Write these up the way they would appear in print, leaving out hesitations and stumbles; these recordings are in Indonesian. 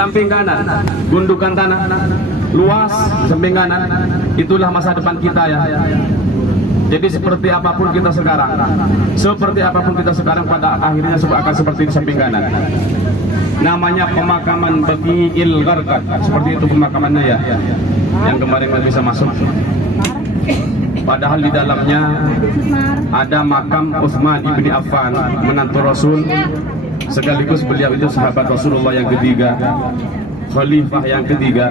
Samping kanan, gundukan tanah luas, samping kanan, itulah masa depan kita ya. Jadi seperti apapun kita sekarang pada akhirnya akan seperti di samping kanan. Namanya pemakaman Baqi'il Gharqad, seperti itu pemakamannya ya, yang kemarin nggak bisa masuk. Padahal di dalamnya ada makam Utsman ibni Affan, menantu Rasul, sekaligus beliau itu sahabat Rasulullah yang ketiga, khalifah yang ketiga.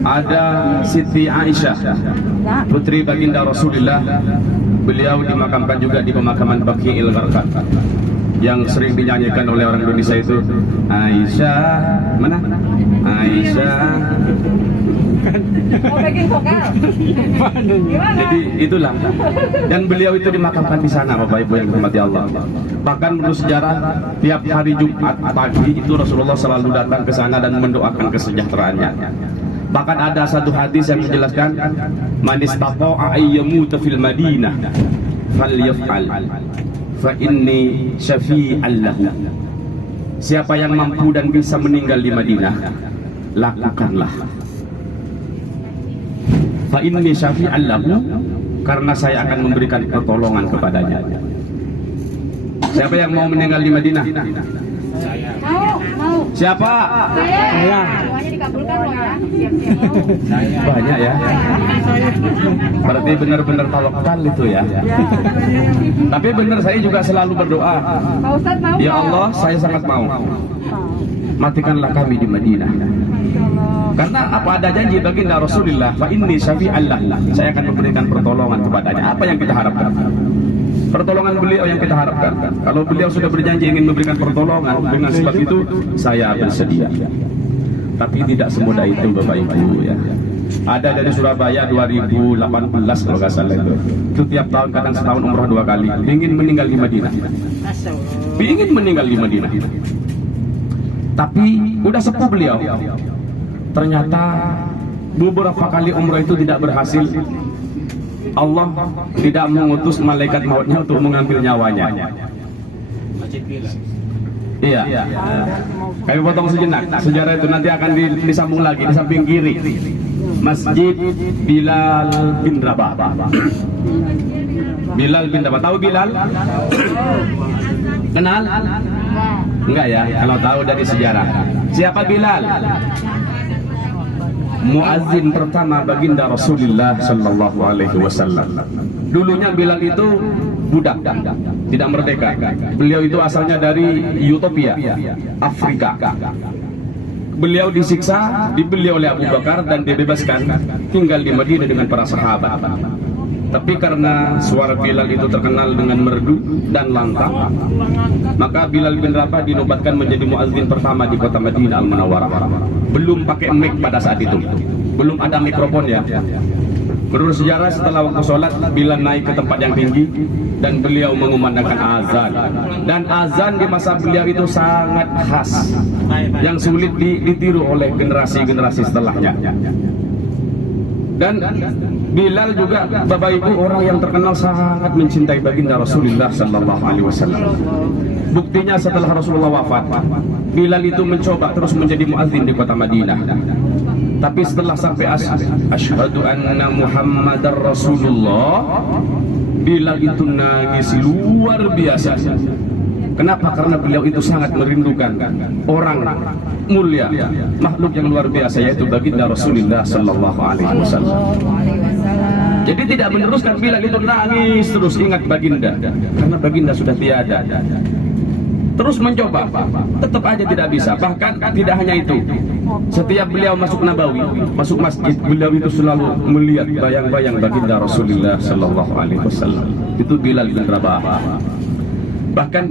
Ada Siti Aisyah, putri baginda Rasulullah, beliau dimakamkan juga di pemakaman Baqi'il Gharqad, yang sering dinyanyikan oleh orang Indonesia itu Aisyah, mana? Aisyah. Jadi itulah, dan beliau itu dimakamkan di sana, Bapak Ibu yang dirahmati Allah. Bahkan menurut sejarah, tiap hari Jumat pagi itu Rasulullah selalu datang ke sana dan mendoakan kesejahteraannya. Bahkan ada satu hadis yang menjelaskan, man istata'a ayyamuta fil Madinah falyaf'al fa inni syafi'an lahu. Siapa yang mampu dan bisa meninggal di Madinah, lakukanlah. Fa inni syafi'an lahu, karena saya akan memberikan pertolongan kepadanya. Siapa yang mau meninggal di Madinah? Saya. Mau. Siapa? Saya. Semuanya dikabulkan loh ya. Siap-siap. Banyak ya. Berarti benar-benar tawakal itu ya. Tapi benar, saya juga selalu berdoa. Pak Ustadz mau? Ya Allah, saya sangat mau. Matikanlah kami di Madinah. Karena apa ada janji baginda Rasulullah, fa inni syafi'an lahu, saya akan memberikan pertolongan kepadanya. Apa yang kita harapkan? Pertolongan beliau yang kita harapkan. Kalau beliau sudah berjanji ingin memberikan pertolongan, dengan sebab itu saya bersedia. Tapi tidak semudah itu, Bapak Ibu ya. Ada dari Surabaya 2018 kalau nggak salah itu tiap tahun, kadang setahun umroh 2 kali, ingin meninggal di Madinah. Ingin meninggal di Madinah. Tapi udah sepuh beliau. Ternyata beberapa kali umrah itu tidak berhasil. Allah tidak mengutus malaikat mautnya untuk mengambil nyawanya. Iya. Kami potong sejenak. Sejarah itu nanti akan disambung lagi di samping kiri. Masjid Bilal bin Rabah. Bilal bin Rabah. Tahu Bilal? Kenal? Enggak ya, kalau tahu dari sejarah. Siapa Bilal? Muazzin pertama baginda Rasulullah sallallahu alaihi wasallam. Dulunya Bilal itu budak, tidak merdeka. Beliau itu asalnya dari Utopia, Afrika. Beliau disiksa, dibeli oleh Abu Bakar dan dibebaskan, tinggal di Madinah dengan para sahabat. Tapi karena suara Bilal itu terkenal dengan merdu dan lantang, maka Bilal bin Rabah dinobatkan menjadi muazzin pertama di kota Madinah Al-Munawwarah. Belum pakai mic pada saat itu, belum ada mikrofon ya. Menurut sejarah, setelah waktu sholat, Bilal naik ke tempat yang tinggi dan beliau mengumandangkan azan. Dan azan di masa beliau itu sangat khas, yang sulit ditiru oleh generasi-generasi setelahnya. Dan Bilal juga, Bapak Ibu, orang yang terkenal sangat mencintai baginda Rasulullah sallallahu alaihi wasallam. Buktinya setelah Rasulullah wafat, Bilal itu mencoba terus menjadi muadzin di kota Madinah. Tapi setelah sampai asyhadu anna Muhammadar Rasulullah, Bilal itu nangis luar biasa. Kenapa? Karena beliau itu sangat merindukan orang mulia, makhluk yang luar biasa, yaitu baginda Rasulullah sallallahu alaihi wasallam. Jadi tidak meneruskan, Bilal itu nangis terus ingat baginda, karena baginda sudah tiada. Terus mencoba, tetap aja tidak bisa. Bahkan tidak hanya itu, setiap beliau masuk Nabawi, masuk masjid, beliau itu selalu melihat bayang-bayang baginda Rasulullah sallallahu alaihi wasallam. Itu Bilal bin Rabah. Bahkan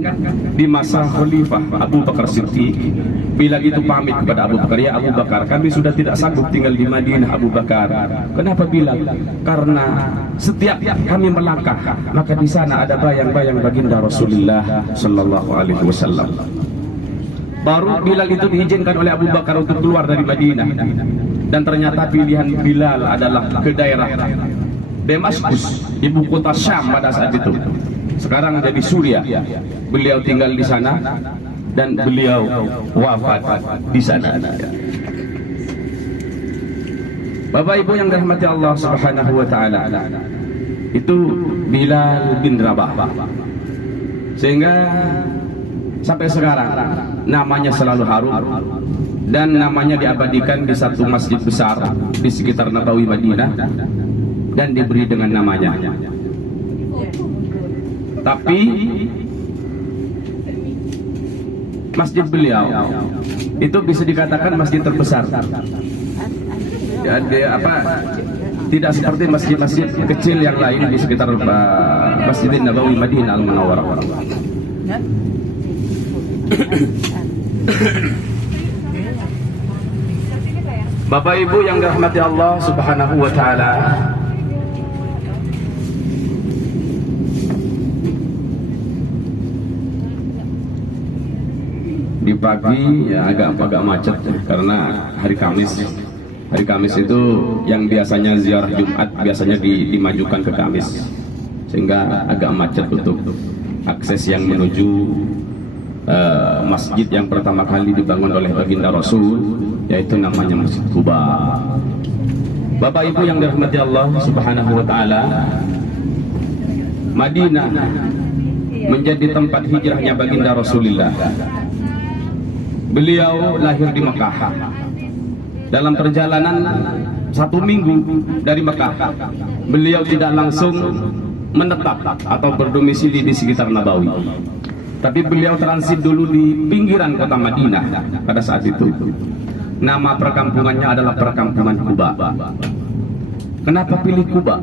di masa Khalifah Abu Bakar Siddiq, Bilal itu pamit kepada Abu Bakar, ya Abu Bakar, kami sudah tidak sanggup tinggal di Madinah, Abu Bakar. Kenapa Bilal? Karena setiap kami melangkah, maka di sana ada bayang-bayang baginda Rasulullah sallallahu alaihi wasallam. Baru Bilal itu diizinkan oleh Abu Bakar untuk keluar dari Madinah. Dan ternyata pilihan Bilal adalah ke daerah Damaskus, ibu kota Syam pada saat itu. Sekarang ada di Suriah. Beliau tinggal di sana dan beliau wafat di sana. Bapak Ibu yang dirahmati Allah Subhanahu wa taala, itu Bilal bin Rabah. Sehingga sampai sekarang namanya selalu harum dan namanya diabadikan di satu masjid besar di sekitar Nabawi Madinah dan diberi dengan namanya. Tapi masjid beliau itu bisa dikatakan masjid terbesar. Tidak seperti masjid-masjid kecil yang lain di sekitar Masjidin Nabawi Madinah Al-Munawwarah. Bapak Ibu yang dirahmati Allah Subhanahu wa taala, di pagi ya agak macet karena hari Kamis. Hari Kamis itu yang biasanya ziarah Jumat biasanya dimajukan ke Kamis, sehingga agak macet untuk akses yang menuju masjid yang pertama kali dibangun oleh baginda Rasul, yaitu namanya Masjid Quba. Bapak Ibu yang dirahmati Allah Subhanahu wa taala, Madinah menjadi tempat hijrahnya baginda Rasulullah. Beliau lahir di Mekah. Dalam perjalanan 1 minggu dari Mekah, beliau tidak langsung menetap atau berdomisili di sekitar Nabawi, tapi beliau transit dulu di pinggiran kota Madinah. Pada saat itu nama perkampungannya adalah perkampungan Quba. Kenapa pilih Quba?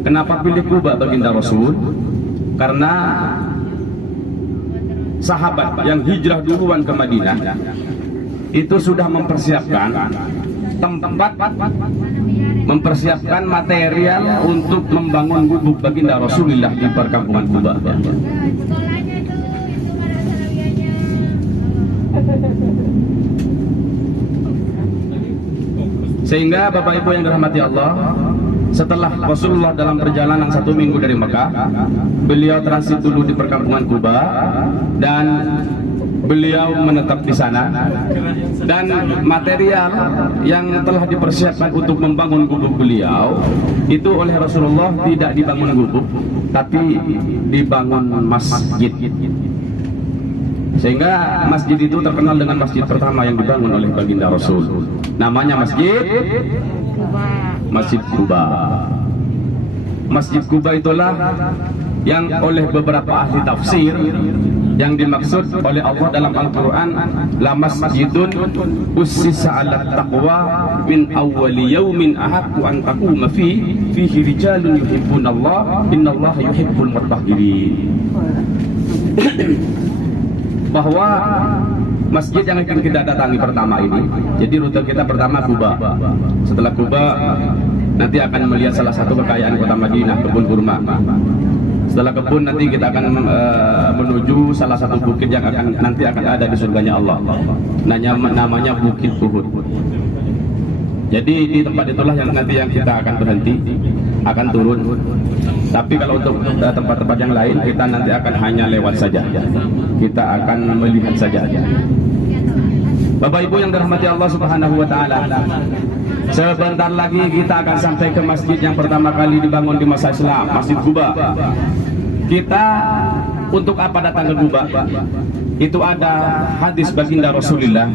Kenapa pilih Quba baginda Rasul? Karena sahabat yang hijrah duluan ke Madinah itu sudah mempersiapkan tempat, mempersiapkan material untuk membangun gubuk baginda Rasulullah di perkampungan Quba. Sehingga Bapak Ibu yang dirahmati Allah, setelah Rasulullah dalam perjalanan 1 minggu dari Mekah, beliau transit dulu di perkampungan Quba dan beliau menetap di sana, dan material yang telah dipersiapkan untuk membangun gubuk beliau itu oleh Rasulullah tidak dibangun gubuk, tapi dibangun masjid. Sehingga masjid itu terkenal dengan masjid pertama yang dibangun oleh baginda Rasul. Namanya Masjid Quba. Masjid Quba itulah yang oleh beberapa ahli tafsir yang dimaksud oleh Allah dalam Al-Quran, la masjidun ussisa ala taqwa min awwali yaumin ahaqqu an taquma fihi rijalun yuhibbunallah innallaha yuhibbul mutahhirin. Bahwa masjid yang akan kita datangi pertama ini, jadi rute kita pertama Quba. Setelah Quba nanti akan melihat salah satu kekayaan kota Madinah, kebun kurma. Setelah kebun nanti kita akan menuju salah satu bukit yang nanti akan ada di surganya Allah. Namanya Bukit Uhud. Jadi di tempat itulah yang nanti yang kita akan berhenti, akan turun. Tapi kalau untuk tempat-tempat yang lain kita nanti akan hanya lewat saja. Kita akan melihat saja. Bapak Ibu yang dirahmati Allah Subhanahu wa taala, sebentar lagi kita akan sampai ke masjid yang pertama kali dibangun di masa Islam, Masjid Quba. Kita untuk apa datang ke Quba? Itu ada hadis baginda Rasulullah,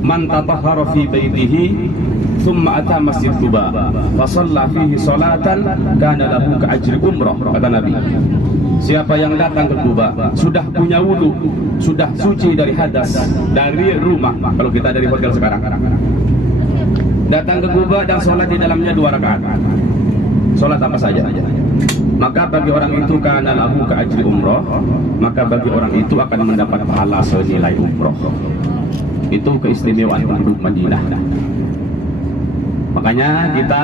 man tatahhara fi baitihi thumma ata Masjid Quba fa shalla fihi salatan kana lahu ka ajri umrah, kata Nabi. Siapa yang datang ke Quba sudah punya wudu, sudah suci dari hadas, dari rumah, kalau kita dari hotel sekarang, datang ke Quba dan sholat di dalamnya 2 rakaat, sholat apa saja, maka bagi orang itu kana lahu ka ajri umrah, maka bagi orang itu akan mendapat pahala senilai umrah. Itu keistimewaan penduduk Madinah. Makanya kita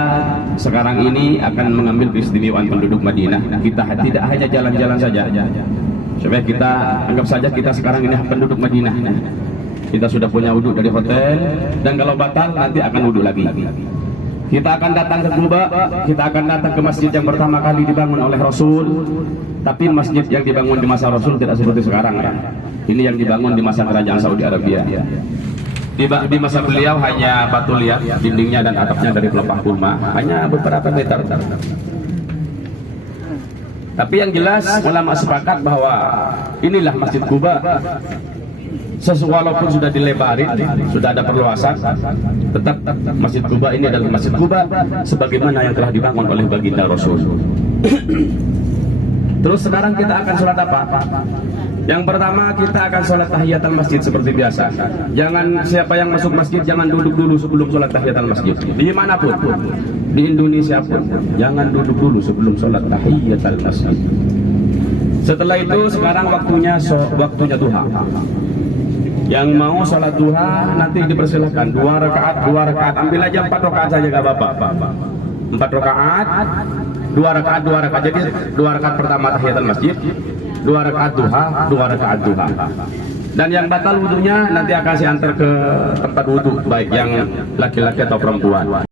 sekarang ini akan mengambil keistimewaan penduduk Madinah. Kita tidak hanya jalan-jalan saja, supaya kita anggap saja kita sekarang ini penduduk Madinah. Kita sudah punya wudhu dari hotel, dan kalau batal nanti akan wudhu lagi. Kita akan datang ke Quba, kita akan datang ke masjid yang pertama kali dibangun oleh Rasul. Tapi masjid yang dibangun di masa Rasul tidak seperti sekarang ya. Ini yang dibangun di masa kerajaan Saudi Arabia. Di masa beliau hanya batu liat, dindingnya dan atapnya dari pelepah kurma, hanya beberapa meter. Tapi yang jelas ulama sepakat bahwa inilah Masjid Quba. Walaupun sudah dilebarin, sudah ada perluasan, tetap Masjid Quba ini adalah Masjid Quba sebagaimana yang telah dibangun oleh baginda Rasul. Terus sekarang kita akan sholat apa? Yang pertama kita akan sholat tahiyatul masjid seperti biasa. Jangan siapa yang masuk masjid jangan duduk dulu sebelum sholat tahiyatul masjid. Dimanapun, di Indonesia pun, jangan duduk dulu sebelum sholat tahiyatul masjid. Setelah itu sekarang waktunya duha. Yang mau sholat duha nanti dipersilahkan 2 rakaat, ambil aja 4 rakaat saja gak apa-apa. 4 rakaat, 2 rakaat. Jadi 2 rakaat pertama tahiyatul masjid, 2 rakaat duha, 2 rakaat duha. Dan yang batal wudunya nanti akan saya antar ke tempat wudu, baik yang laki-laki atau perempuan.